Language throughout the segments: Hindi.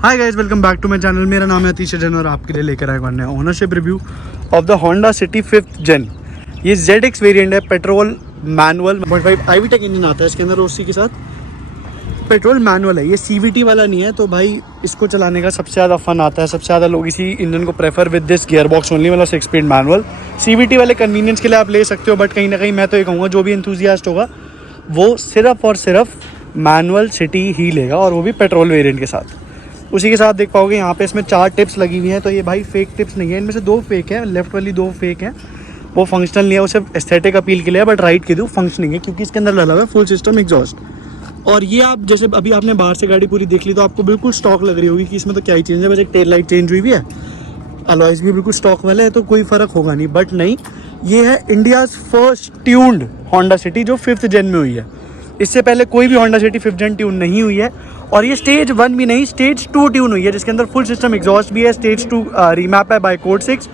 Hi guys, welcome back to my channel. मेरा नाम है अतीश जैन और आपके लिए लेकर आया है ownership review of the Honda city 5th जेन। ये ZX वेरिएंट है, पेट्रोल मैनुअल 1.5 IVTEC इंजन आता है इसके अंदर, उसी के साथ पेट्रोल मैनुअल है। ये CVT वाला नहीं है, तो भाई इसको चलाने का सबसे ज़्यादा फन आता है। सबसे ज़्यादा लोग इसी इंजन को prefer with this gear box only, मतलब 6 स्पीड मैनुअल। CVT वाले कन्वीनियंस के लिए आप ले सकते हो, बट कहीं ना कहीं मैं तो ये कहूँगा जो भी एंथुसियास्ट होगा वो सिर्फ और सिर्फ मैनुअल सिटी ही लेगा, और वो भी पेट्रोल वेरिएंट के साथ। उसी के साथ देख पाओगे यहाँ पे इसमें 4 टिप्स लगी हुई हैं। तो ये भाई फेक टिप्स नहीं है, इनमें से 2 फेक है। लेफ्ट वाली 2 फेक हैं, वो फंक्शनल नहीं है, वो सिर्फ एस्थेटिक अपील के लिए है। बट राइट की 2 फंक्शनिंग है, क्योंकि इसके अंदर लगा हुआ है फुल सिस्टम एग्जॉस्ट। और ये आप जैसे अभी आपने बाहर से गाड़ी पूरी देख ली तो आपको बिल्कुल स्टॉक लग रही होगी कि इसमें तो क्या ही चेंज है, बस एक टेल लाइट चेंज हुई भी है, अलॉयज भी बिल्कुल स्टॉक वाले है, तो कोई फ़र्क होगा नहीं। बट नहीं, ये है India's first tuned Honda city जो 5th जेन में हुई है। इससे पहले कोई भी होंडा सिटी 5th जेन ट्यून नहीं हुई है, और ये स्टेज 1 भी नहीं, स्टेज 2 ट्यून हुई है, जिसके अंदर फुल सिस्टम एग्जॉस्ट भी है। स्टेज 2 रीमैप है बाय कोड 6,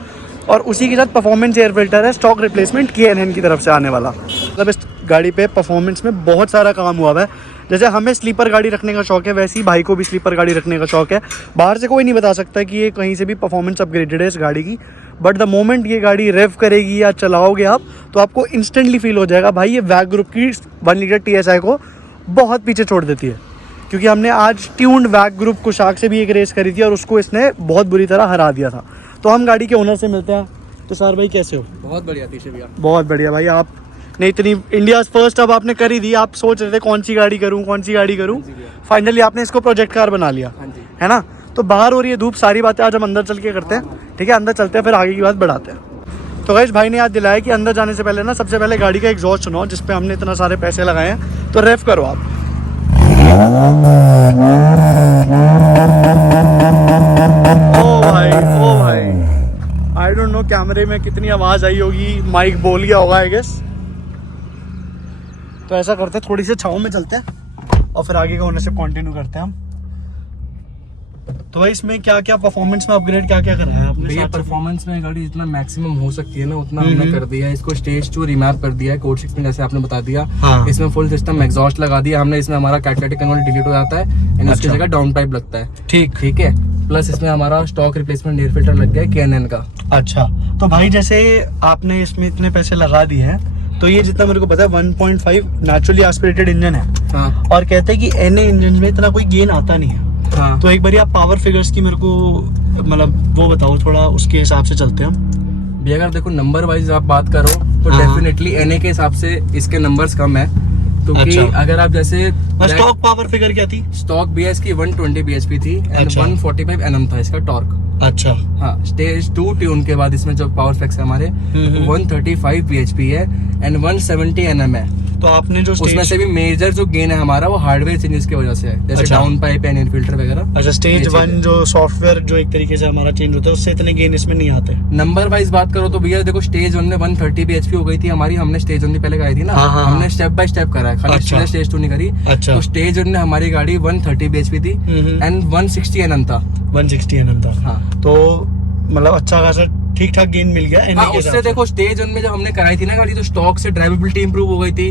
और उसी के साथ परफॉर्मेंस एयर फिल्टर है, स्टॉक रिप्लेसमेंट KNN की तरफ से आने वाला। मतलब इस गाड़ी पे परफॉर्मेंस में बहुत सारा काम हुआ है। जैसे हमें स्लीपर गाड़ी रखने का शौक है, वैसे ही भाई को भी स्लीपर गाड़ी रखने का शौक है। बाहर से कोई नहीं बता सकता कि ये कहीं से भी परफॉर्मेंस अपग्रेडेड है इस गाड़ी की, बट द मोमेंट ये गाड़ी रेव करेगी या चलाओगे आप, तो आपको इंस्टेंटली फील हो जाएगा भाई ये वैग ग्रुप की 1 लीटर TSI को बहुत पीछे छोड़ देती है। क्योंकि हमने आज ट्यून्ड वैग ग्रुप कुशाक से भी एक रेस करी थी, और उसको इसने बहुत बुरी तरह हरा दिया था। तो हम गाड़ी के ओनर से मिलते हैं। तो सर भाई कैसे हो? बहुत बढ़िया तीसरे भैया। बहुत बढ़िया भाई। आपने इतनी इंडियाज़ फर्स्ट अब आपने करी दी, आप सोच रहे थे कौन सी गाड़ी करूं, फाइनली आपने इसको प्रोजेक्ट कार बना लिया, है ना? तो बाहर हो रही है धूप, सारी बातें आज हम अंदर चल के करते हैं, ठीक है? अंदर चलते हैं, फिर आगे की बात बढ़ाते हैं। तो गाइस, भाई ने याद दिलाया कि अंदर जाने से पहले ना सबसे पहले गाड़ी का एग्जॉस्ट सुनाओ, जिस पे हमने इतना सारे पैसे लगाए हैं। तो रेफ करो आप। ओ भाई आई डोंट नो कैमरे में कितनी आवाज़ आई होगी, माइक बोल गया होगा आई गेस। तो ऐसा करते हैं, थोड़ी सी छाँव में चलते हैं और फिर आगे का ओनरशिप कंटिन्यू करते हैं हम। तो भाई इसमें क्या क्या परफॉर्मेंस में अपग्रेड क्या क्या करा है आपने? भैया परफॉर्मेंस में गाड़ी जितना मैक्सिमम हो सकती है ना उतना हमने कर दिया है। इसको स्टेज 2 रीमैप कर दिया है कोड 6 में, जैसे आपने बता दिया। हाँ। इसमें फुल सिस्टम एग्जॉस्ट लगा दिया हमने। इसमें हमारा कैटालिटिक कन्वर्टर डिलीट हो जाता है, एंड उसकी जगह डाउन पाइप लगता है। ठीक है। प्लस इसमें हमारा स्टॉक रिप्लेसमेंट एयर फिल्टर लग गया है KNN का। अच्छा, तो भाई जैसे आपने इसमें इतने पैसे लगा दिए हैं, तो ये जितना मेरे को पता है 1.5 नेचुरली एस्पिरेटेड इंजन है। हाँ। और कहते हैं कि NA इंजन में इतना कोई गेन आता नहीं है। हाँ। तो एक बार आप पावर फिगर्स की मेरे को मतलब वो बताओ, थोड़ा उसके हिसाब से चलते हैं हम। भैया अगर देखो नंबर वाइज आप बात करो तो डेफिनेटली NA के हिसाब से इसके नंबर्स कम है। तो अच्छा। अगर आप जैसे स्टॉक पावर फिगर क्या थी? स्टॉक भैया इसकी 120 bhp थी, एंड अच्छा। 145 Nm था इसका टॉर्क। अच्छा। हाँ, स्टेज 2 ट्यून के बाद इसमें जो पावर फैक्स है हमारे 135 bhp है एंड 170 Nm है। तो आपने जो उसमें से भी मेजर जो गेन है हमारा वो हार्डवेयर चेंजेस की वजह से है, जैसे अच्छा। Down pipe and air filter वगैरह। अच्छा, स्टेज 1 जो सॉफ्टवेयर जो एक तरीके से हमारा चेंज होता है, उससे इतने गेन इसमें नहीं आते। नंबर वाइज बात करो तो भैया देखो स्टेज 1 में 130 bhp हो गई थी हमारी। हमने स्टेज 1 पहले कराई थी ना। हाँ, हाँ, हमने स्टेप बाय स्टेप करा है, खाली अच्छा। स्टेज 2 नहीं करी। अच्छा। तो स्टेज 1 में हमारी गाड़ी 130 bhp थी एंड 160 Nm था। 160 Nm था। हाँ। तो मतलब अच्छा खासा ठीक ठाक गेन मिल गया NA हाँ, के उससे हिसाब से। देखो स्टेज 1 में जब हमने कराई थी ना गाड़ी, तो स्टॉक से ड्राइवेबिलिटी इंप्रूव हो गई थी।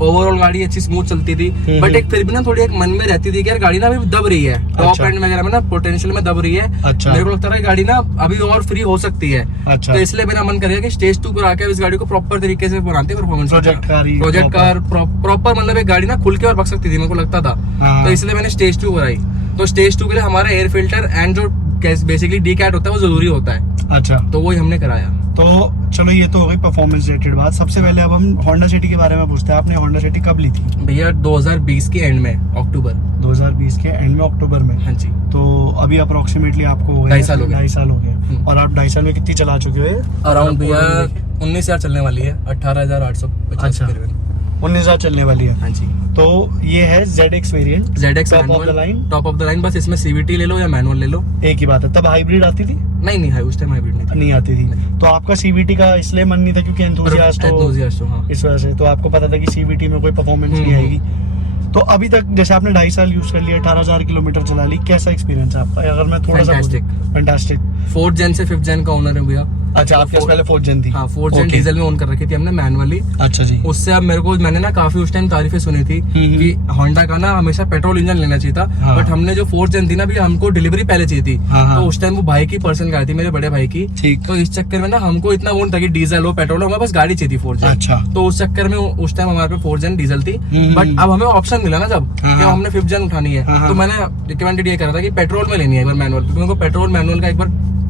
ओवरऑल गाड़ी अच्छी स्मूथ चलती थी। बट एक फिर भी ना थोड़ी एक मन में रहती थी कि यार गाड़ी ना अभी दब रही है, टॉप अच्छा। एंड वगैरह में ना पोटेंशियल में दब रही है। अच्छा। मेरे को लगता है गाड़ी ना अभी और फ्री हो सकती है। अच्छा। तो इसलिए मेरा मन करेगा कि स्टेज 2 पर आके इस गाड़ी को प्रॉपर तरीके से बनाते हैं परफॉर्मेंस। प्रोजेक्ट कार प्रॉपर मतलब एक गाड़ी ना खुल के और भग सकती थी, मेरे को लगता था। हाँ। तो इसलिए मैंने स्टेज 2 कराई। तो स्टेज 2 के लिए हमारा एयर फिल्टर एंड जो बेसिकली डीकैट होता है वो जरूरी होता है। अच्छा। तो वही हमने कराया। तो चलो, ये तो हो गई परफॉर्मेंस रिलेटेड बात। सबसे पहले अब हम होंडा सिटी के बारे में पूछते हैं। आपने होंडा सिटी कब ली थी? भैया 2020 के एंड में, अक्टूबर 2020 के एंड में, अक्टूबर में। हाँ जी। तो अभी अप्रोक्सीमेटली आपको हो गए 2.5 साल हो गए। 2.5 साल हो गए। और आप 2.5 साल में कितनी चला चुके हो? अराउंड भैया 19,000 चलने वाली है, 18,850 अच्छा। करीबन। 19,000 चलने वाली है। हाँ जी। तो ये है ZX variant, ZX top of the line. Top of the line. बस इसमें CVT ले लो या मैनुअल ले लो। एक ही बात है। तब हाइब्रिड आती थी? नहीं है, उस टाइम हाइब्रिड नहीं थी। नहीं आती थी। तो आपका CVT का इसलिए मन नहीं था क्योंकि एंथुसियास्ट हो, हाँ। इस वजह से। तो आपको पता था कि CVT में कोई परफॉर्मेंस नहीं आएगी। तो अभी तक जैसे आपने 2.5 साल यूज कर लिया, 18,000 किलोमीटर चला ली, कैसा एक्सपीरियंस है आपका? अगर मैं थोड़ा सा फैंटास्टिक। 4th जेन से 5th जेन का ओनर है भैया। अच्छा, आपके पास पहले 4th gen थी? हाँ 4th gen Okay. डीजल में ऑन कर रखी थी हमने मैनुअली। अच्छा जी। उससे अब मैंने ना काफी उस टाइम तारीफें सुनी थी कि होंडा का ना हमेशा पेट्रोल इंजन लेना चाहिए था। हाँ। बट हमने जो 4th gen थी ना भैया, हमको डिलीवरी पहले चाहिए थी। हाँ, हाँ। तो उस टाइम वो भाई की पर्सनल गाड़ी थी, मेरे बड़े भाई की। ठीक। तो इस चक्कर में ना हमको इतना वो नहीं था कि डीजल हो पेट्रोल हो, हमें बस गाड़ी चाहिए थी 4th gen। अच्छा। तो उस चक्कर में उस टाइम हमारे पे 4th gen डीजल थी। हम्म। बट अब हमें ऑप्शन मिला ना जब हाँ, कि हाँ। हमने 5th gen उठानी है, हाँ, तो हाँ। मैंने रिकमेंडेड ये करा था कि पेट्रोल में लेनी है एक बार मैनुअल, क्योंकि मेरे को पेट्रोल मैनुअल का एक बार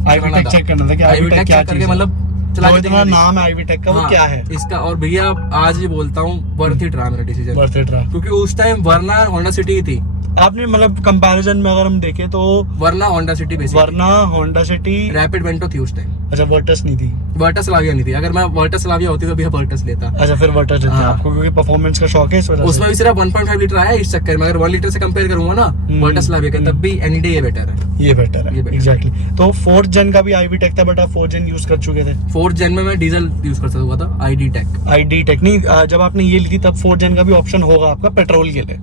आईवी टेक चेक करना था कि आईवी टेक क्या चीज है, मतलब चला के इतना देखना था। नाम है आईवी टेक का, वो हाँ, क्या है? इसका। और भैया आज ही बोलता हूँ, वर्थ इट रहा मेरा डिसीजन, वर्थ इट रहा। क्योंकि उस टाइम वरना होंडा सिटी ही थी। आपने मतलब कंपैरिजन में अगर हम देखें तो वरना होंडा सिटी बेसिक, वरना होंडा सिटी, रैपिड वेंटो थी उस टाइम। अच्छा वर्टस नहीं थी? वर्टस लाविया नहीं थी। अगर मैं वर्टस लाविया होती तो भैया वर्टस लेता। अच्छा, फिर वर्टस लेते हैं हाँ। आपको क्योंकि परफॉर्मेंस का शौक है इस वजह से। उसमें भी सिर्फ 1.5 लीटर आया इस चक्कर में। अगर 1 लीटर से कंपेयर करूंगा ना वर्टस लाविया के, तब भी एनी डे ये बेटर है। ये बेटर है, ये better एग्जैक्टली। तो 4th gen का भी आईवी टेक था, बट आप 4th gen यूज कर चुके थे। 4th gen में मैं डीजल यूज करता हुआ था, ID टेक। आईडी टेक नहीं, जब आपने ये ली थी तब 4th gen का भी ऑप्शन होगा आपका पेट्रोल के लिए,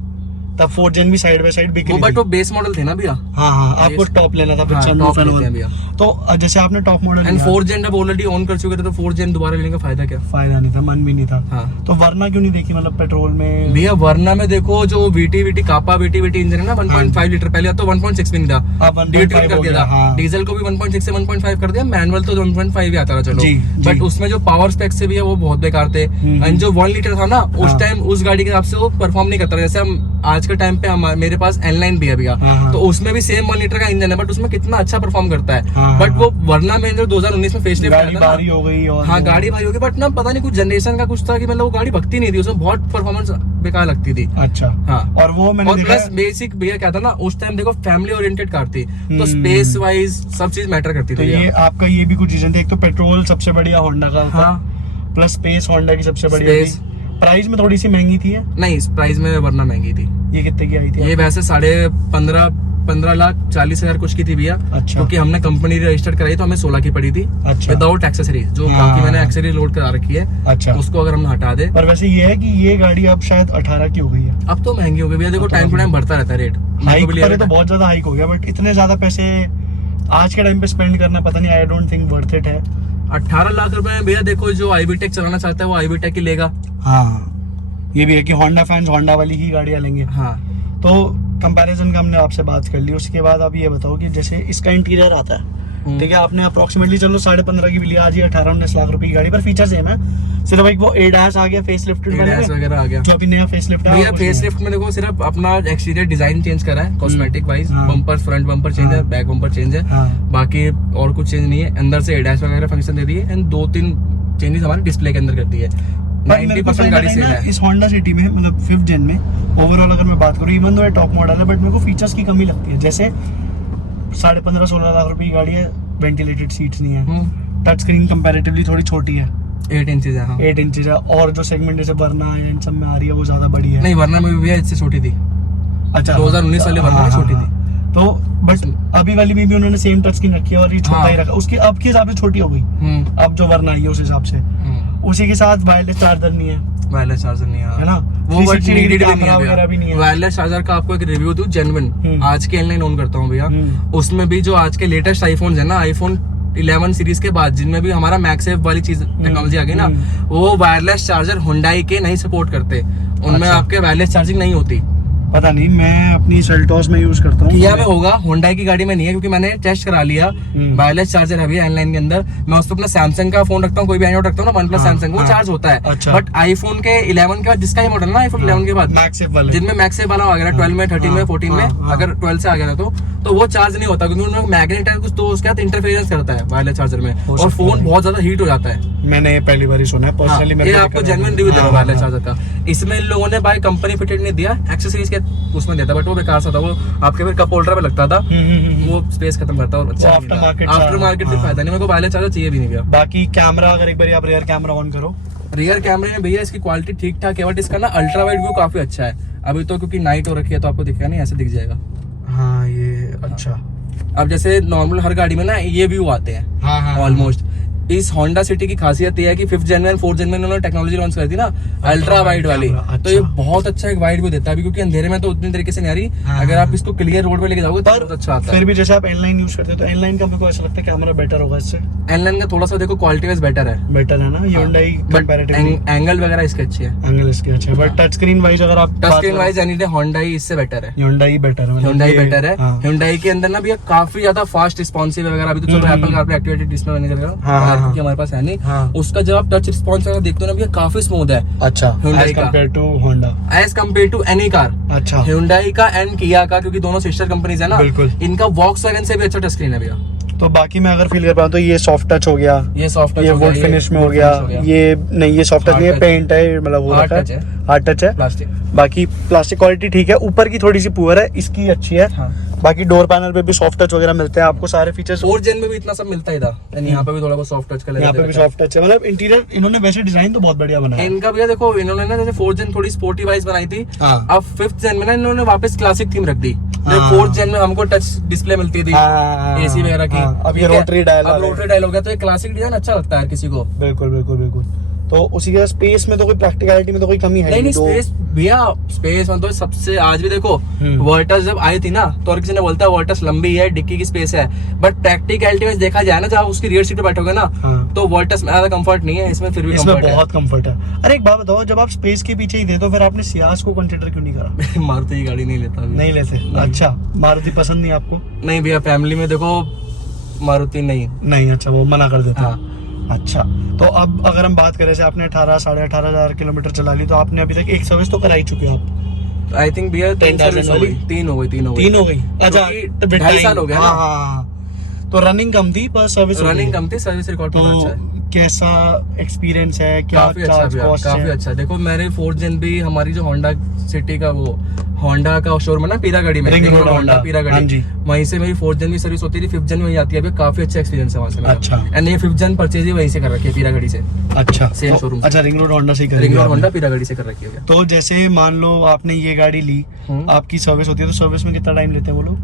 तब 4th gen भी साइड बाय साइड बिक वो रही बट थी। वो बेस मॉडल थे ना भैया। हाँ हाँ, आपको टॉप लेना था, हाँ, sunroof top and लेते हैं all। भैया। तो जैसे आपने top model and 4th gen अब ऑलरेडी ऑन कर चुके थे, तो 4th gen दोबारा लेने का फायदा क्या? फायदा नहीं था, मन भी नहीं था। हाँ। तो वरना क्यों नहीं देखी मतलब पेट्रोल में? भैया वरना में देखो जो VT कापा VT इंजन है ना 1.5 लीटर, पहले तो 1.6 भी नहीं था, अब 1.5 डिट्यून कर हो दिया गया, था। हाँ। डीजल को भी 1.6 से 1.5 कर दिया, मैनुअल तो 1.5 ही आता था चलो। जी, बट जी। उसमें जो पावर स्पेक्स से भी है वो बहुत बेकार थे। एंड जो 1 लीटर था ना उस हाँ। टाइम उस गाड़ी के हिसाब से वो परफॉर्म नहीं करता था। जैसे हम आज के टाइम पे मेरे पास N-Line भी है भैया, हाँ, हाँ। तो उसमें भी सेम 1 लीटर का इंजन है, बट उसमें कितना अच्छा परफॉर्म करता है। हाँ, बट हाँ, वो वरना में जो 2019 में फेसलिफ्ट आया गाड़ी था ना, भारी हो गई और हाँ गाड़ी भारी होगी, बट ना पता नहीं कुछ जनरेशन का कुछ था कि मतलब वो गाड़ी भगती नहीं थी, उसमें बहुत परफॉर्मेंस बेकार लगती थी। अच्छा। हाँ। और वो मैंने और देखा प्लस बेसिक भैया क्या था ना उस टाइम देखो फैमिली ओरिएंटेड कार थी, तो हम्म। स्पेस वाइज सब चीज मैटर करती तो थी ये भैया। आपका ये भी कुछ रीजन थे, एक तो पेट्रोल सबसे बढ़िया होंडा का था, हाँ प्लस स्पेस होंडा की सबसे बढ़िया Space। थी। प्राइस में थोड़ी सी महंगी थी ये। नहीं, इस प्राइस में वरना महंगी थी। ये कितने की आई थी? ये वैसे 15,40,000 कुछ की थी भैया। अच्छा। क्योंकि हमने कंपनी रजिस्टर्ड कराई तो हमें 16 की पड़ी थी, अच्छा। Without accessories. जो हाँ। बाकी मैंने एक्सेसरी लोड करा रखी है, अच्छा। उसको अगर हम हटा दे। पर वैसे ये है कि ये गाड़ी अब शायद 18 की हो गई है। अब तो महंगी हो गई भैया, देखो टाइम टू टाइम बढ़ता रहता है रेट। हाइक पर तो बहुत ज्यादा हाइक हो गया, बट इतने ज्यादा पैसे आज के टाइम पे स्पेंड करना पता नहीं, I don't think worth it है। 18 लाख रुपए में भैया देखो जो आईवी टेक चलाना चाहता है वो आईवी टेक ही लेगा। हाँ, ये भी है कि होंडा फैंस होंडा वाली ही गाड़ियां लेंगे। हाँ। तो कंपैरिजन का हमने आपसे बात कर ली, उसके बाद आप ये बताओ कि जैसे इसका इंटीरियर आता है, ठीक है, आपने अप्रोक्सीमेटली चलो 15.5 की भी लिया, आज ये 18-19 लाख रुपए की गाड़ी, पर फीचर सेम है, सिर्फ एक वो ADAS आ गया, फेस लिफ्टेड ADAS वगैरह आ गया। जो अभी नया फेस लिफ्ट है। भैया और कुछ फेस नहीं लिफ्ट में देखो सिर्फ अपना एक्सटीरियर डिजाइन चेंज करा है, कॉस्मेटिक वाइज। हाँ। बम्पर, फ्रंट बम्पर चेंज है, हाँ। बैक बम्पर चेंज है, है। हाँ। बाकी और कुछ चेंज नहीं है। अंदर से ADAS वगैरह फंक्शन दे दिए एंड 2-3 चेंजेस हमारे डिस्प्ले के अंदर कर दिए। पर मेरे को 90% गाड़ी सेम ना है। इस होंडा सिटी में मतलब 5th gen में ओवरऑल अगर मैं बात करूँ, इवन दो ये टॉप मॉडल है, बट मेरे को फीचर्स की कमी लगती है। जैसे 15.5-16 लाख रुपए की गाड़ी है, वेंटिलेटेड सीट्स नहीं है, टच स्क्रीन कंपैरेटिवली थोड़ी छोटी है, 8 इंचेस है। हाँ। 8 इंचेस है, और जो सेगमेंट जैसे वरना इन सब में आ रही है वो ज्यादा बड़ी है। नहीं, वरना में भी भैया इससे छोटी थी। अच्छा, 2019 वाली वरना में छोटी थी। तो बट अभी वाली में भी उन्होंने सेम टच स्क्रीन रखी है और ये छोटा हाँ। ही रखा, उसकी अब के हिसाब से छोटी हो गई। अब जो वरना है उस हिसाब से, उसी के साथ वायरलेस चार्जर नहीं है, वायरलेस चार्जर नहीं है ना, वो बट 360 नीडेड भी कैमरा वगैरह भी नहीं नहीं है। है। वायरलेस चार्जर का आपको एक रिव्यू दूं जेन्युइन, आज के N-Line ऑन करता हूँ भैया, उसमें भी जो आज के लेटेस्ट आईफोन है ना, आईफोन 11 सीरीज के बाद जिनमें भी हमारा मैक्सेफ वाली चीज टेक्नोलॉजी आ गई ना, वो वायरलेस चार्जर हुंडई के नहीं सपोर्ट करते, उनमें अच्छा। आपके वायरलेस चार्जिंग नहीं होती। पता नहीं, मैं अपनी सेल्टोस में यूज करता हूँ। किया में होगा, हुंडई की गाड़ी में नहीं है, क्योंकि मैंने टेस्ट करा लिया। वायरलेस चार्जर है भैया N-Line के अंदर। मैं उस पर अपना सैमसंग का फोन रखता हूँ, कोई भी एंड्रॉइड रखता हूँ ना, OnePlus हाँ, सैमसंग, वो हाँ। चार्ज होता है। अच्छा। बट आईफोन के 11 के बाद जिसका ही मॉडल ना, आईफोन 11 के बाद मैक्सेफ वाले, जिनमें मैक्सेफ वाला आ गया 12 में, 13 में, 14 में, हाँ। अगर 12 से आ गया तो वो चार्ज नहीं होता, क्योंकि उनमें मैग्नेट है कुछ, तो उसके साथ इंटरफेरेंस करता है वायरलेस चार्जर में, हो और सकता फोन है। बहुत ज्यादा हीट हो जाता है। मैंने पहली बार ही सुना है हाँ, पर्सनली। ये आपको जेन्युइन रिव्यू दे रहा हूँ वायरलेस चार्जर का। इसमें इन लोगों ने भाई कंपनी फिटेड नहीं दिया, एक्सेसरीज के उसमें देता, बट वो बेकार सा था, वो आपके फिर कप होल्डर पे लगता था, वो स्पेस खत्म करता और अच्छा आफ्टर मार्केट आफ्टर मार्केट फिर फायदा नहीं, मेरे को वायरलेस चार्जर चाहिए भी नहीं गया। बाकी कैमरा, अगर एक बार आप रियर कैमरा ऑन करो, रियर कैमरे में भैया इसकी क्वालिटी ठीक ठाक है, बट इसका ना अल्ट्रा वाइड व्यू काफी अच्छा है। अभी तो क्योंकि नाइट हो रखी है तो आपको दिखेगा नहीं, ऐसे दिख जाएगा। हाँ ये अच्छा। अब जैसे नॉर्मल हर गाड़ी में ना ये व्यू आते हैं हाँ हाँ ऑलमोस्ट, इस होंडा सिटी की खासियत ये है कि 5th जेन में 4th जेन में उन्होंने टेक्नोलॉजी लॉन्च कर दी ना, अल्ट्रा वाइड वाली। तो ये बहुत अच्छा एक वाइड व्यू देता है अभी, क्योंकि अंधेरे में तो उतनी तरीके से नहीं आ रही। अगर आप इसको क्लियर रोड पे लेके जाओगे तो बहुत अच्छा आता है। फिर भी जैसे आप N9 यूज करते हो तो N9 का मेरे को ऐसा लगता है कैमरा बेटर होगा इससे। N9 का थोड़ा सा देखो क्वालिटी वाइज बेटर है। बेटर है ना Hyundai कंपैरेटिवली। एंगल वगैरह इसके अच्छे हैं, एंगल इसके अच्छा है, बट टच स्क्रीन वाइज अगर आप touch screen wise any day Honda ही इससे बेटर है। Hyundai बेटर है, Hyundai बेटर है। Hyundai के अंदर ना भैया काफी ज्यादा फास्ट रिस्पॉन्सिव वगैरह। अभी तो चलो एप्पल कारप्ले एक्टिवेटेड डिस्प्ले बने करेगा, क्योंकि हमारे पास है नहीं। उसका जब आप टच रिस्पॉन्स वगैरह देखते हो ना भैया काफी स्मूथ है। अच्छा, Hyundai एज का compare to Honda, as compare to any car. अच्छा, Hyundai का एंड किया का, क्योंकि दोनों सिस्टर कंपनीज है ना, बिल्कुल। इनका Volkswagen से भी अच्छा टच स्क्रीन है भैया। तो बाकी मैं अगर फील कर पाऊँ तो ये सॉफ्ट टच हो गया, ये सॉफ्ट टच, ये वुड फिनिश में हो गया, ये नहीं ये सॉफ्ट टच नहीं है, पेंट है, मतलब वो रखा है, हार्ड टच है। प्लास्टिक, बाकी प्लास्टिक क्वालिटी ठीक है, ऊपर की थोड़ी सी पुअर है, इसकी अच्छी है। बाकी डोर पैनल पे भी सॉफ्ट टच वगैरह मिलते हैं आपको, सारे फीचर्स। 4th जेन में भी इतना सब मिलता ही था, यहाँ पे भी थोड़ा बहुत सॉफ्ट टच का यहाँ पे भी सॉफ्ट टच है, मतलब इंटीरियर इन्होंने वैसे डिजाइन तो बहुत बढ़िया बनाया है। इनका भैया देखो, इन्होंने ना जैसे 4th जेन थोड़ी स्पोर्टी वाइज बनाई थी, अब 5th जेन में ना इन्होंने वापस क्लासिक थीम रख दी। 4th जेन में हमको टच डिस्प्ले मिलती थी एसी वगैरह की, अब ये रोटरी डायल, अब रोटरी डायल हो गया, तो ये क्लासिक डिजाइन अच्छा लगता है किसी को। बिल्कुल बिल्कुल बिल्कुल। तो उसी के स्पेस में तो कोई प्रैक्टिकलिटी में तो कोई कमी है नहीं, स्पेस भैया, स्पेस में तो सबसे, आज भी देखो वर्टस जब आई थी ना तो और किसी ने बोलता है वर्टस लंबी है, डिक्की की स्पेस है, बट प्रैक्टिकलिटी में देखा जाए ना, जब उसकी रियर सीट पे बैठोगे ना, तो वर्टस में ज्यादा कंफर्ट नहीं है, इसमें फिर भी इसमें बहुत कंफर्ट है। अरे एक बात बताओ, जब आप स्पेस के पीछे ही थे तो फिर आपने सियाज को कंसीडर क्यों नहीं करा? मारुति की गाड़ी नहीं लेता, नहीं लेते? अच्छा, मारुति पसंद नहीं आपको? नहीं भैया, फैमिली में देखो मारुति नहीं। अच्छा, वो मना कर देता। अच्छा, तो अब अगर हम बात करें, जैसे आपने 18 साढ़े 18,000 किलोमीटर चला ली, तो आपने अभी तक एक सर्विस तो कराई चुके हो आप? आई थिंक भैया 3 सर्विस हो गई, 3 हो गई। अच्छा, 2.5 साल हो गया ना। तो रनिंग कम थी पर सर्विस सर्विस रिकॉर्ड बहुत अच्छा है। कैसा एक्सपीरियंस है, क्या काफी अच्छा। देखो मेरे 4th जेन भी हमारी जो होंडा सिटी का वो होंडा का शोरूम है ना पीरागढ़ी में, रिंग रोड होंडा पीरागढ़ी, वहीं से मेरी 4th जेन की सर्विस होती थी, 5th जेन वही आती है अभी। काफी अच्छा एक्सपीरियंस है वहाँ से। अच्छा, एंड ये 5th जेन परचेज ही वहीं से कर रखी है पीरागढ़ी से। अच्छा, सेम शोरूम। अच्छा, रिंग रोड होंडा से, रिंग रोड होंडा पीरागढ़ी से कर रखी है। तो जैसे मान लो आपने ये गाड़ी ली, आपकी सर्विस होती है, तो सर्विस में कितना टाइम लेते हैं वो लोग?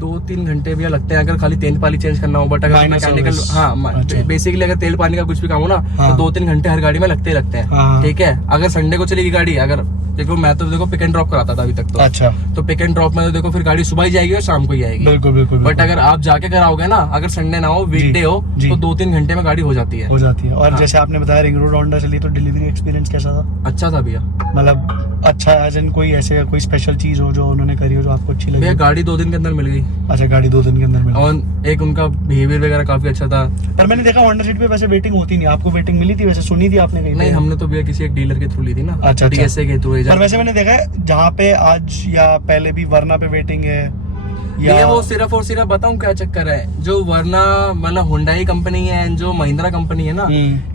2-3 घंटे भैया लगते हैं, अगर खाली तेल पानी चेंज करना हो। बट अगर मैकेनिकल बेसिकली अगर तेल पानी का कुछ भी काम हो ना, तो 2-3 घंटे हर गाड़ी में लगते हैं। ठीक है, अगर संडे को चलेगी गाड़ी, अगर देखो मैं तो देखो पिक एंड ड्रॉप कराता था अभी तक तो। अच्छा, तो पिक एंड ड्रॉप में तो देखो फिर गाड़ी सुबह ही जाएगी और शाम को ही आएगी। बिल्कुल। बट अगर आप जाके कराओगे ना, अगर संडे ना हो, वीकडे हो, तो 2-3 घंटे में गाड़ी हो जाती है। और जैसे आपने बताया रिंग रोड होंडा चली, तो डिलीवरी एक्सपीरियंस कैसा था? अच्छा था भैया, मतलब अच्छा, एज इन कोई ऐसे कोई स्पेशल चीज हो जो उन्होंने करी हो जो आपको अच्छी लगी? गाड़ी 2 दिन के अंदर मिल गई। अच्छा, गाड़ी 2 दिन के अंदर मिल गई। और एक उनका बिहेवियर वगैरह काफी अच्छा था। पर मैंने देखा होंडा सिटी पे वैसे वेटिंग होती नहीं, आपको वेटिंग मिली थी? वैसे सुनी थी आपने कहीं? नहीं, हमने तो भैया किसी एक डीलर के थ्रू ली थी ना। अच्छा, DSA के थ्रू। पर वैसे मैंने देखा है जहाँ पे आज या पहले भी वरना पे वेटिंग है, या वो सिर्फ और सिर्फ बताऊं क्या चक्कर है, जो वरना मतलब हुंडई कंपनी है, जो महिंद्रा कंपनी है ना,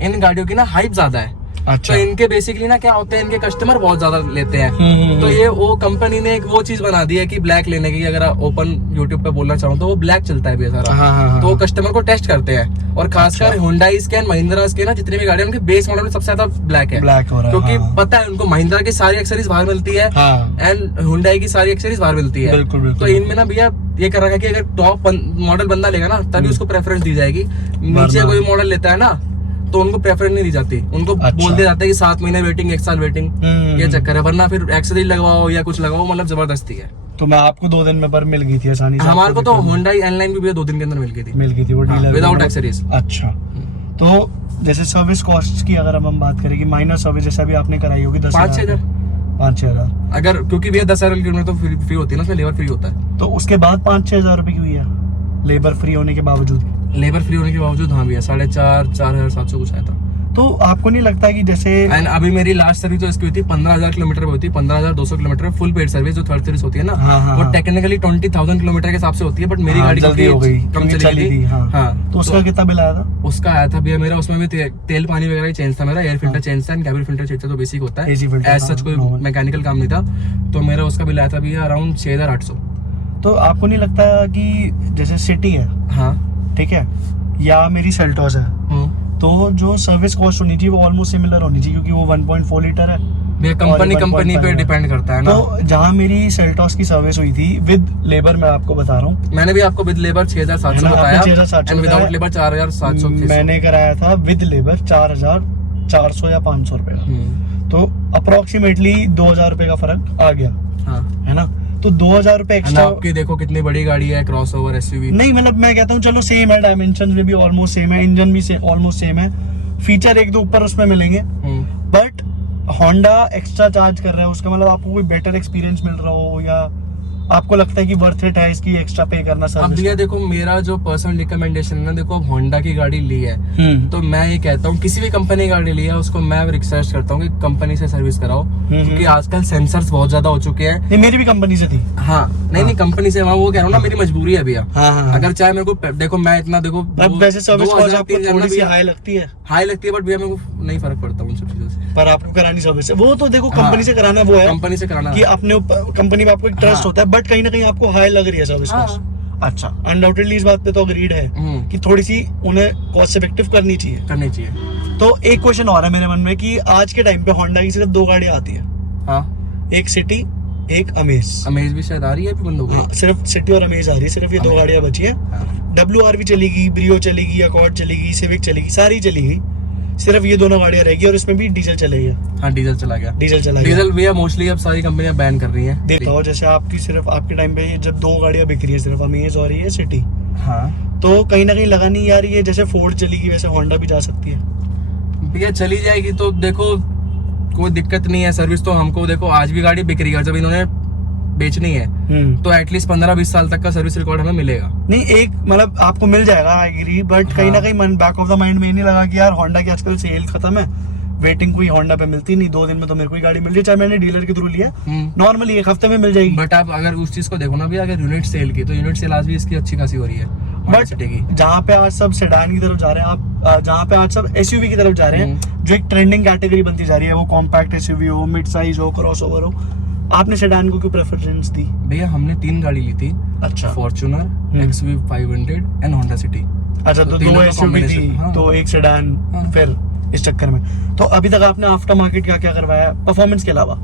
इन गाड़ियों की ना हाइप ज्यादा है। अच्छा। तो इनके बेसिकली ना क्या होते हैं, इनके कस्टमर बहुत ज्यादा लेते हैं। तो ये वो कंपनी ने एक वो चीज बना दी है कि ब्लैक लेने की, अगर ओपन यूट्यूब पे बोलना चाहूँ तो वो ब्लैक चलता है भैया सारा। तो वो कस्टमर को टेस्ट करते हैं, और खासकर हुंडई के महिंद्रा के ना जितने भी गाड़ियां, उनके बेस मॉडल में सबसे ज्यादा ब्लैक है, क्योंकि पता है उनको महिंद्रा की सारी एक्सेसरीज बाहर मिलती है एंड हुंडई की सारी एक्सेसरीज बाहर मिलती है। तो इनमें ना भैया ये कर रखा है कि अगर टॉप मॉडल बंदा लेगा ना, तभी उसको प्रेफरेंस दी जाएगी। नीचे कोई मॉडल लेता है ना, तो उनको प्रेफरेंस नहीं दी जाती, उनको बोल दिया जाता है कि 7 महीने वेटिंग, 1 साल वेटिंग। ये चक्कर है, वरना फिर एक्सेसरीज लगवाओ या कुछ लगाओ, मतलब जबरदस्ती है। तो मैं आपको 2 दिन में पर मिल गई थी आसानी से? हमारे को तो Hyundai N9 भी 2 दिन के अंदर मिल गई थी वो डीलर विदाउट एक्सेसरीज। अच्छा, तो जैसे सर्विस कॉस्ट की अगर हम बात करें कि माइनर सर्विस जैसे अभी आपने कराई होगी 5-6 हज़ार, अगर क्योंकि भैया 10,000 किलोमीटर तो फ्री होती है ना, उसमें लेबर फ्री होता है, तो उसके बाद 5-6 हज़ार रुपए की हुई है लेबर फ्री होने के बावजूद? लेबर फ्री होने के बावजूद हाँ भैया 4,500-4,700 कुछ आया था। तो आपको नहीं लगता है कि जैसे एंड अभी मेरी लास्ट सर्विस तो इसकी हुई थी 15,000 किलोमीटर पे हुई थी, 15,200 किलोमीटर फुल पेड सर्विस जो थर्ड सर्विस होती है ना, वो टेक्निकली 20,000 किलोमीटर के हिसाब से होती है, बट मेरी गाड़ी जल्दी हो गई, कम चली थी। हाँ, तो उसका कितना बिल आया था? उसका आया था भैया मेरा, उसमें भी तेल पानी वगैरह चेंज था, मेरा एयर फिल्टर चेंज था, कैबिन फिल्टर चेंज था, तो बेसिक होता है, एज सच कोई मैकेनिकल काम नहीं था। तो मेरा उसका बिल आया था भैया अराउंड 6,800। तो आपको नहीं लगता कि जैसे सिटी है, हाँ ठीक है, या मेरी सेल्टोस है, तो जो सर्विस कॉस्ट होनी चाहिए वो ऑलमोस्ट सिमिलर होनी चाहिए, क्योंकि वो 1.4 लीटर है भैया कंपनी पे डिपेंड करता है ना। तो जहाँ मेरी सेल्टॉस की सर्विस हुई थी विद लेबर, मैं आपको बता रहा हूँ, मैंने भी आपको विद लेबर 6,700 बताया, एंड विदाउट लेबर 4,700। मैंने कराया था विद लेबर 4,400 या 500 रुपए का, तो अप्रोक्सीमेटली 2,000 रुपए का फर्क आ गया। हाँ है ना, तो 2,000 रुपए एक्स्ट्रा। आपकी देखो कितनी बड़ी गाड़ी है, क्रॉसओवर एसयूवी। नहीं मतलब मैं कहता हूँ चलो सेम है, डायमेंशन में भी ऑलमोस्ट सेम है, इंजन भी ऑलमोस्ट सेम है, फीचर एक दो ऊपर उसमें मिलेंगे, बट होंडा एक्स्ट्रा चार्ज कर रहा है उसका, मतलब आपको कोई बेटर एक्सपीरियंस मिल रहा हो या आपको लगता है कि वर्थ इट है इसकी एक्स्ट्रा पे करना अब सर्विस। भैया देखो मेरा जो पर्सनल रिकमेंडेशन है ना, देखो अब होंडा की गाड़ी ली है तो मैं ये कहता हूँ किसी भी कंपनी की गाड़ी ली है उसको मैं रिसर्च करता हूँ कि कंपनी से सर्विस कराओ, क्योंकि आजकल सेंसर्स बहुत ज्यादा हो चुके हैं। ये मेरी भी कंपनी से थी। हाँ नहीं कंपनी से, वहाँ वो कह रहा हूँ ना, मेरी मजबूरी है भैया। हाँ। अगर चाहे मेरे को देखो मैं इतना देखो वैसे सर्विस कॉस्ट आपको 2,000 थोड़ी सी हाई लगती है, बट भैया मेरे को नहीं फर्क पड़ता उन सब चीजों से। पर आपको करानी सर्विस है, वो तो देखो कंपनी से कराना वो है, कंपनी से कराना कि अपने कंपनी में आपको एक ट्रस्ट होता है, बट कहीं ना कहीं आपको हाई लग रही है सर्विस कॉस्ट। अच्छा, अनडाउटेडली इस बात पे तो अग्रीड है कि थोड़ी सी उन्हें कॉस्ट इफेक्टिव करनी चाहिए। तो एक क्वेश्चन और है मेरे मन में कि आज के टाइम पे होंडा की सिर्फ 2 गाड़ियां आती है, हाँ एक सिटी एक अमेज भी शायद आ रही है, अभी बंद हो गई। हाँ, सिर्फ सिटी और अमेज आ रही है, सिर्फ ये 2 गाड़ियां बची है। WR भी चलेगी, ब्रियो चलेगी, अकॉर्ड चलेगी, सिविक चलेगी, सारी चलेगी, सिर्फ ये दोनों गाड़ियां रहेगी और इसमें भी डीजल चलेगा। हाँ डीजल चला गया, डीजल डीजल भैया मोस्टली अब सारी कंपनियां बैन कर रही हैं। देखा हो जैसे आपकी सिर्फ आपके टाइम पे जब 2 गाड़ियां बिक रही है, सिर्फ अमेज और ये सिटी, हाँ तो कहीं ना कहीं लगा नहीं यार ये जैसे फोर्ड चलेगी वैसे होंडा भी जा सकती है। भैया चली जाएगी तो देखो कोई दिक्कत नहीं है, सर्विस तो हमको देखो आज भी गाड़ी बिक रही है, जब इन्होंने बेचनी है तो एटलीस्ट 15-20 साल तक का सर्विस रिकॉर्ड हमें मिलेगा। नहीं एक मतलब आपको मिल जाएगा, आई एग्री, बट कहीं ना कहीं मन बैक ऑफ द माइंड में ये नहीं लगा कि यार होंडा की आजकल सेल खत्म है, वेटिंग कोई होंडा पे मिलती नहीं, 2 दिन में तो मेरे को गाड़ी मिल रही है, चाहे मैंने डीलर के थ्रू लिया, नॉर्मली 1 हफ्ते में मिल जाएगी। बट आप अगर उस चीज को देखो ना भैया, अगर यूनिट सेल की, तो यूनिट सेल आज भी इसकी अच्छी खासी हो रही है। बट जहाँ पे आज सब सेडान की तरफ जा रहे हैं आप, जहाँ पे आज सब एसयूवी की तरफ जा रहे हैं, जो एक ट्रेंडिंग कैटेगरी बनती जा रही है, वो कॉम्पैक्ट एसयूवी हो, मिड साइज हो, क्रॉसओवर हो, आपने सेडान को क्यों प्रेफरेंस दी? भैया हमने 3 गाड़ी ली थी, अच्छा, Fortuner, XUV 500 and Honda city. अच्छा, तो 2 एसयूवी थी, तो एक सेडान, फिर इस चक्कर में। तो अभी तक आपने आफ्टर मार्केट क्या क्या करवाया परफॉर्मेंस के अलावा?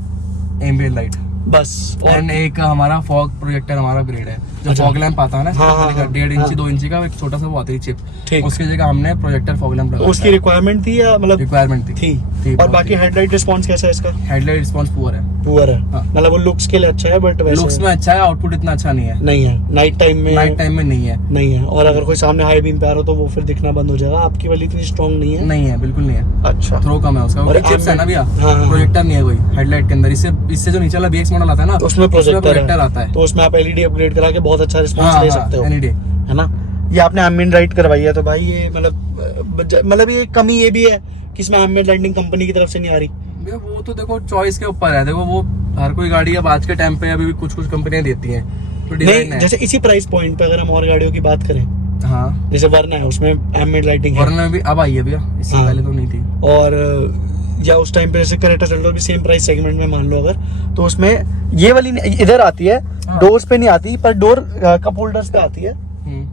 एम्बिएंट लाइट बस, एंड एक हमारा फॉग प्रोजेक्टर हमारा अपग्रेड है, जो फॉग लैंप आता है ना, 1.5 इंची 2 इंची का एक छोटा सा वो आती है चिप, उसकी जगह हमने प्रोजेक्टर फॉग लैंप लगाया। उसकी रिक्वायरमेंट थी या मतलब? रिक्वायरमेंट थी। और बाकी हेडलाइट रिस्पांस कैसा है इसका? हेडलाइट रिस्पांस पुअर है, मतलब वो लुक्स के लिए अच्छा है, बट वैसे लुक्स में अच्छा है, आउटपुट इतना अच्छा नहीं है। नाइट टाइम में नहीं है। और अगर कोई सामने हाई बीम पे आ रहा हो तो वो फिर दिखना बंद हो जाएगा। आपकी वाली इतनी स्ट्रॉन्ग नहीं है, बिल्कुल नहीं है। अच्छा, थ्रो कम है उसका, चिप्स है ना भैया, प्रोजेक्टर नहीं है कोई हेडलाइट के अंदर। इससे जो नीचे वाला BX मॉडल आता है ना, उसमें प्रोजेक्टर आता है, तो उसमें आप LED अपग्रेड करा के बहुत अच्छा रिस्पांस ले सकते हो, LED है ना। ये आपने एम्बिएंट लाइट करवाई है, तो भाई ये मतलब ये कमी ये भी है कि इसमें एम्बिएंट लाइटिंग कंपनी की तरफ से नहीं आ रही। वो तो देखो चॉइस के ऊपर है, देखो वो हर कोई गाड़ी अब आज के टाइम पे अभी भी कुछ कंपनियां देती हैं, तो नहीं जैसे इसी प्राइस पॉइंट पे अगर हम और गाड़ियों की बात करें, हाँ जैसे वरना है, उसमें एम्बिएंट लाइटिंग है, वरना में भी अब आई है भैया, इससे पहले तो नहीं थी। और या उस टाइम पे जैसे करेक्टर सेल्टोस भी सेम प्राइस सेगमेंट में मान लो अगर, तो उसमें ये वाली इधर आती है, डोर्स पे नहीं आती, पर डोर कप होल्डर्स पे आती है,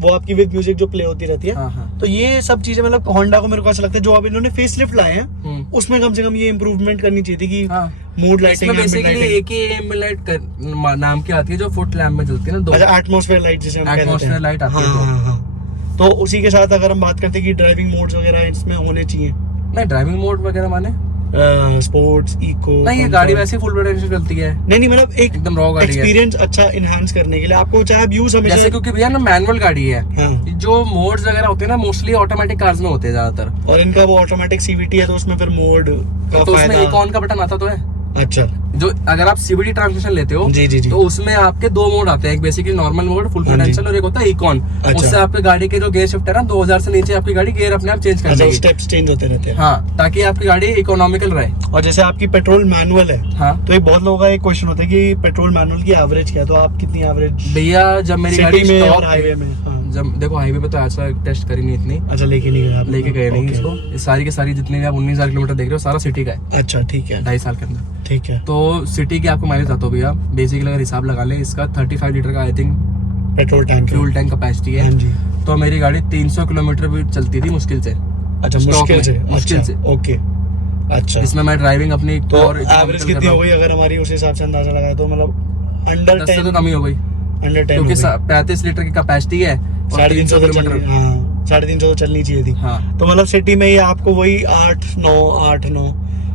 वो आपकी विद म्यूजिक जो प्ले होती रहती है। तो ये सब चीजें मतलब होंडा को मेरे को ऐसा लगता है जो अब इन्होंने फेसलिफ्ट लाए हैं उसमें कम से कम ये इम्प्रूवमेंट करनी चाहिए थी कि मूड लाइटिंग, बेसिकली एक ही एम्बिएंट लाइट नाम की आती है जो फुट लैम्प में चलती है ना, 2 एटमॉस्फेयर लाइट जिसे हम कहते हैं, एटमॉस्फेयर लाइट आती है। तो उसी के साथ अगर हम बात करते हैं कि ड्राइविंग मोड्स वगैरह इसमें होने चाहिए। नहीं ड्राइविंग मोड वगैरह माने स्पोर्ट्स, इको, नहीं, ये गाड़ी वैसे फुल पोटेंशियल चलती है। नहीं मतलब एक एकदम रॉ गाड़ी है, एक्सपीरियंस अच्छा इनहांस करने के लिए आपको चाहे अब यूज हमेशा, जैसे क्योंकि भैया ना मैनुअल गाड़ी है, जो मोड्स वगैरह होते हैं ना मोस्टली ऑटोमेटिक कार्स में होते हैं ज्यादातर, और इनका वो ऑटोमेटिक CVT है, तो उसमें फिर मोड का तो उसमें इकॉन का बटन आता तो है। अच्छा, जो अगर आप CVT ट्रांसमिशन लेते हो जी। तो उसमें आपके 2 मोड आते हैं, एक basically normal mode full potential, और एक होता है इकॉन। उससे आपकी गाड़ी के जो गियर शिफ्ट है ना, 2000 से नीचे आपकी गाड़ी गियर अपने आप चेंज कर देगी, स्टेप्स चेंज होते रहते हैं, हाँ, ताकि आपकी गाड़ी इकोनॉमिकल रहे। और जैसे आपकी पेट्रोल मैनुअल है, हाँ, तो एक बहुत लोगों का एक क्वेश्चन होता है कि पेट्रोल मैनुअल की एवरेज क्या है, तो आप कितनी एवरेज? भैया जब मेरी गाड़ी में और हाईवे में, जब देखो हाईवे पे तो ऐसा टेस्ट करी नहीं इतनी। अच्छा, लेके गए नहीं इसको, सारी के सारी जितने भी आप 19,000 किलोमीटर देख रहे हो सारा सिटी का है। अच्छा, ठीक है, 2.5 साल के अंदर, ठीक है। तो सिटी की आपको माइलेज आता हो भैया, बेसिकली अगर हिसाब लगा ले, इसका 35 लीटर का I think petrol tank fuel tank capacity है, तो मेरी गाड़ी 300 किलोमीटर भी चलती थी मुश्किल से। अच्छा, मुश्किल से, ओके। अच्छा, इसमें मैं ड्राइविंग अपनी तो और एवरेज कितनी हो गई अगर हमारी उस हिसाब से अंदाजा लगाए तो? मतलब अंडर 10 से तो कम ही हो गई, अंडर 10 क्योंकि 35 लीटर की कैपेसिटी है और 350 तो किलोमीटर। हाँ 350 तो चलनी चाहिए थी। हाँ तो मतलब सिटी में ये आपको वही 8-9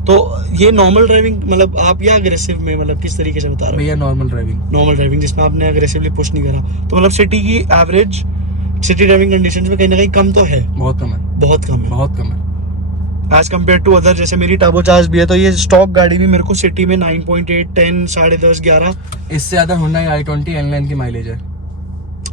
तो ये नॉर्मल ड्राइविंग मतलब आप या अग्रेसिव में मतलब किस तरीके से बता रहे हो? भैया नॉर्मल ड्राइविंग जिसमें आपने अग्रेसिवली पुश नहीं करा, तो मतलब सिटी की एवरेज सिटी ड्राइविंग कंडीशंस में कहीं ना कहीं कम तो है, बहुत कम है, बहुत कम है, बहुत कम है एज कम्पेयर टू अदर। जैसे मेरी टर्बो चार्ज भी है, तो ये स्टॉक गाड़ी भी मेरे को सिटी में 9.8 10 10.5 11 इससे ज्यादा Hyundai i20 N-Line की माइलेज है।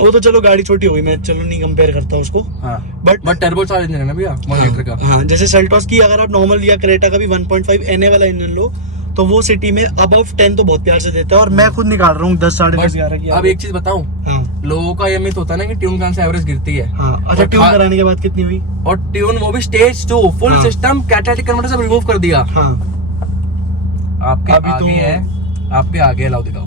वो तो चलो गाड़ी छोटी हो गई, मैं चलो नहीं कंपेयर करता उसको। हाँ but but turbo charge engine है ना भैया 1 लीटर का। हाँ जैसे सेल्टॉस की अगर आप नॉर्मल या क्रेटा का भी 1.5 NA वाला इंजन लो तो वो सिटी में अबव 10 तो बहुत प्यार से देता है, और मैं खुद निकाल रहा हूँ 10 10.5 11 की। अब एक चीज बताऊं, हाँ लोगों का ये मिथ होता है ना कि ट्यून करने से एवरेज गिरती है। हाँ अच्छा, और ट्यून कराने के बाद कितनी हुई? और ट्यून वो भी स्टेज 2 फुल हाँ। सिस्टम कैटालिटिक कन्वर्टर से रिमूव कर दिया। हाँ आपके अभी आगे तो- है, आपके आगे लाओ दिखाओ।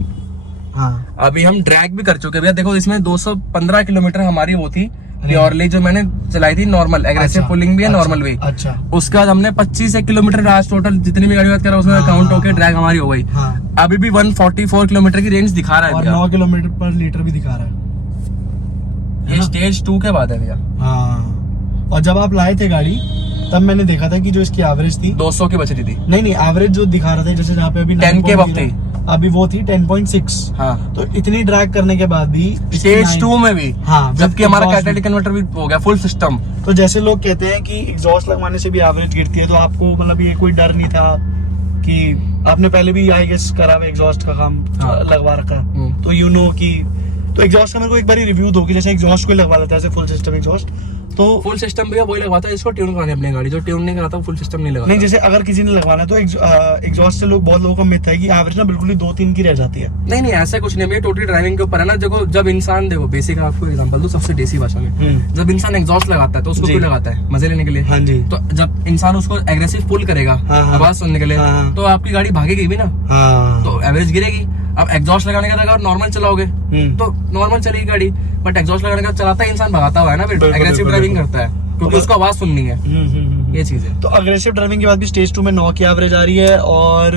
हाँ अभी हम ड्रैग भी कर चुके हैं भैया, देखो इसमें 215 किलोमीटर हमारी वो थी प्योरली जो मैंने चलाई थी नॉर्मल, एग्रेसिव अच्छा, पुलिंग भी है, अच्छा, नॉर्मल भी। अच्छा उसके बाद हमने 25 किलोमीटर आज टोटल जितनी भी गाड़ी बात कर रहा हूँ उसमें हाँ, काउंट होकर हाँ, ड्रैग हमारी हो गई। हाँ अभी भी 144 किलोमीटर की रेंज दिखा रहा है और भैया। 9 किलोमीटर पर लीटर भी दिखा रहा है। ये स्टेज 2 के बाद है भैया। हाँ और जब आप लाए थे गाड़ी तब मैंने देखा था कि जो इसकी एवरेज थी 200 की बच रही थी। नहीं एवरेज जो दिखा रहा था, जैसे जहाँ पे अभी 10 के 9.0 वक्त थी। अभी वो थी 10.6। हाँ तो इतनी ड्रैग करने के बाद भी स्टेज 2 में भी, हाँ जबकि हमारा exhaust कैटालिटिक कन्वर्टर भी हो गया फुल सिस्टम। तो जैसे लोग कहते हैं कि एग्जॉस्ट लगवाने से भी एवरेज गिरती है, तो आपको मतलब ये कोई डर नहीं था कि आपने पहले भी आई गेस करा हुआ एग्जॉस्ट का काम हाँ। लगवा रखा, तो यू नो कि तो एग्जॉस्ट का मेरे को एक बार रिव्यू दो कि जैसे एग्जॉस्ट को लगवा लेता है फुल सिस्टम एग्जॉस्ट, तो फुल सिस्टम भैया वही लगवाता है इसको ट्यून कराने अपनी गाड़ी, जो ट्यून नहीं कराता वो फुल सिस्टम नहीं लगाता। नहीं जैसे अगर किसी ने लगवाना है तो एग्जॉस्ट से लोग बहुत लोगों का मिथ है कि एवरेज ना बिल्कुल ही 2-3 की रह जाती है। नहीं ऐसा कुछ नहीं भैया, टोटली ड्राइविंग के ऊपर है ना। देखो जब इंसान, देखो बेसिक आपको एग्जांपल दूं सबसे देसी भाषा में, जब इंसान एग्जॉस्ट लगाता है तो उसको जी। क्यों लगाता है? मजे लेने के लिए। हाँ जी तो जब इंसान उसको एग्रेसिव पुल करेगा हाँ, हाँ। आवाज सुनने के लिए, हाँ। तो आपकी गाड़ी भागेगी भी ना, हाँ तो एवरेज गिरेगी। अब एग्जॉस्ट लगाने का अगर नॉर्मल चलाओगे तो नॉर्मल चलेगी गाड़ी, बट एग्जॉस्ट लगाने का चलाता है इंसान भगाता हुआ है ना, फिर बिल्कुल, एग्रेसिव बिल्कुल, ड्राइविंग बिल्कुल। करता है क्योंकि उसको आवाज सुननी है। ये चीज है। तो अग्रेसिव ड्राइविंग के बाद भी स्टेज 2 में 9 की एवरेज आ रही है, और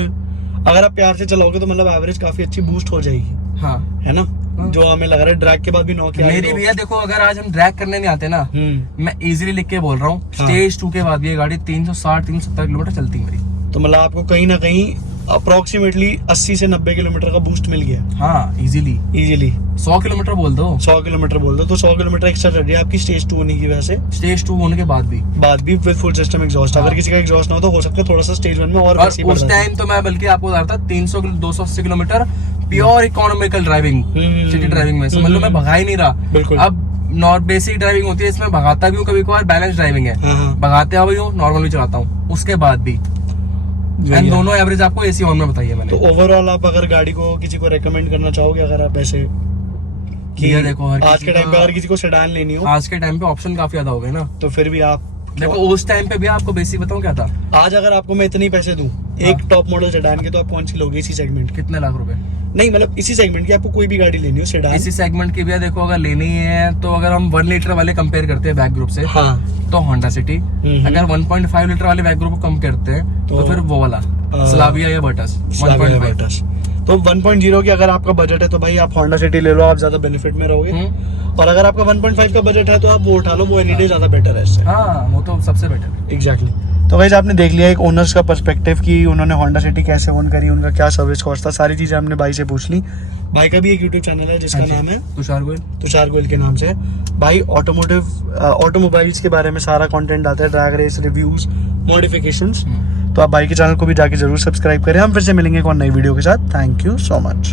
अगर आप प्यार से चलाओगे तो मतलब एवरेज काफी अच्छी बूस्ट हो जाएगी, हाँ है ना? हाँ। जो हमें लग रहा है ड्रैग के बाद भी 9 की मेरी भैया देखो, अगर आज हम ड्रैग करने नहीं आते ना, मैं इजीली लिख के बोल रहा हूँ हाँ। स्टेज 2 के बाद ये गाड़ी 360-370 किलोमीटर चलती है मेरी। तो मतलब आपको कहीं ना कहीं अप्रोक्सीमेटली 80 से 90 किलोमीटर का बूस्ट मिल गया हाँ इजीली। इजीली। 100 किलोमीटर बोल दो, 100 किलोमीटर बोल दो तो 100 किलोमीटर एक्स्ट्रा चल रही है आपकी स्टेज 2 होने की वजह से, स्टेज 2 होने के बाद भी विद फुल सिस्टम एग्जॉस्ट। अगर किसी का एग्जॉस्ट ना हो तो हो सकता है थोड़ा सा स्टेज 1 में और वैसे ही बढ़ उस जाती है। टाइम तो मैं बल्कि आपको बता रहा था 280 kilometre pure economical driving, city driving में समझ लो मैं भगा ही नहीं रहा। बिल्कुल। अब बेसिक ड्राइविंग होती है, इसमें भगाता भी हूँ कभी कभार, बैलेंस ड्राइविंग है, हाँ। भगाते हुए हूँ, नॉर्मल भी चलाता हूँ उसके बाद भी। एंड दोनों एवरेज आपको एसी ऑन में बताइए मैंने। तो ओवरऑल आप अगर गाड़ी को किसी को रेकमेंड करना चाहोगे, अगर आप ऐसे कि ये देखो हर आज किसी के टाइम पे का- अगर किसी को सेडान लेनी हो आज के टाइम पे ऑप्शन काफी ज्यादा हो गए ना, तो फिर भी आप देखो उस टाइम पे भी आपको बेसिक बताऊं क्या था, आज अगर आपको मैं इतने ही पैसे दूं एक टॉप मॉडल सेडान के, तो आप कौन सी लोगे इसी सेगमेंट के? कितने लाख रुपए? नहीं मतलब इसी सेगमेंट की आपको कोई भी गाड़ी लेनी हो सेडान। इसी सेगमेंट की भैया देखो अगर लेनी है तो अगर हम 1 लीटर वाले कंपेयर करते हैं बैक ग्रुप से, हाँ तो होंडा सिटी। अगर 1.5 लीटर वाले बैक ग्रुप को कम करते हैं तो फिर वो वाला स्लाविया या बर्टस 1.5। तो 1.0 की अगर आपका बजट है तो भाई आप होंडा सिटी ले लो, आप ज्यादा बेनिफिट में रहोगे। और अगर आपका 1.5 का बजट है तो आप वो उठा लो, वो एनी डे ज्यादा बेटर है इससे। हाँ वो तो सबसे बेटर है। एग्जैक्टली। तो गाइस आपने देख लिया एक ओनर्स का पर्सपेक्टिव कि उन्होंने होंडा सिटी कैसे ओन करी, उनका क्या सर्विस कॉस्ट था, सारी चीजें हमने भाई से पूछ ली। भाई का भी एक यूट्यूब चैनल है जिसका नाम है तुषार गोयल के नाम से। भाई ऑटोमोबाइल्स के बारे में सारा कंटेंट आता है, ड्रैग रेस, रिव्यूज, मॉडिफिकेशंस। तो आप भाई के चैनल को भी जाके जरूर सब्सक्राइब करें। हम फिर से मिलेंगे एक और नई वीडियो के साथ। Thank you so much.